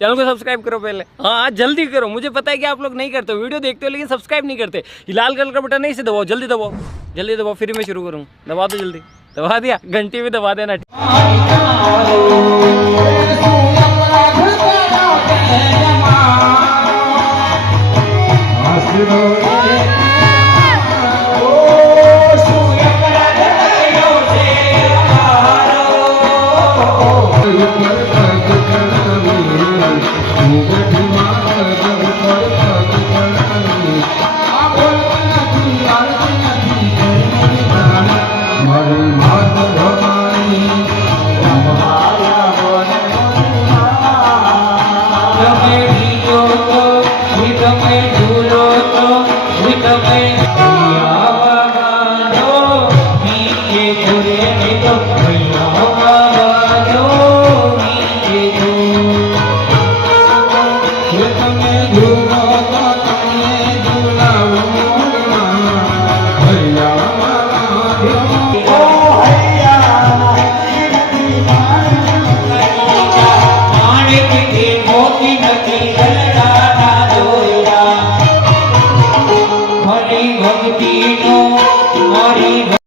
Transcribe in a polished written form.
Channel को subscribe करो पहले। हाँ जल्दी करो, मुझे पता है कि आप लोग नहीं करते हो, वीडियो देखते हो लेकिन सब्सक्राइब नहीं करते। ये लाल कलर का बटन नहीं, इसे दबाओ, जल्दी दबाओ, जल्दी दबाओ, फिर मैं शुरू करूँ। दबा दो जल्दी, दबा दिया, घंटी भी दबा देना। તમે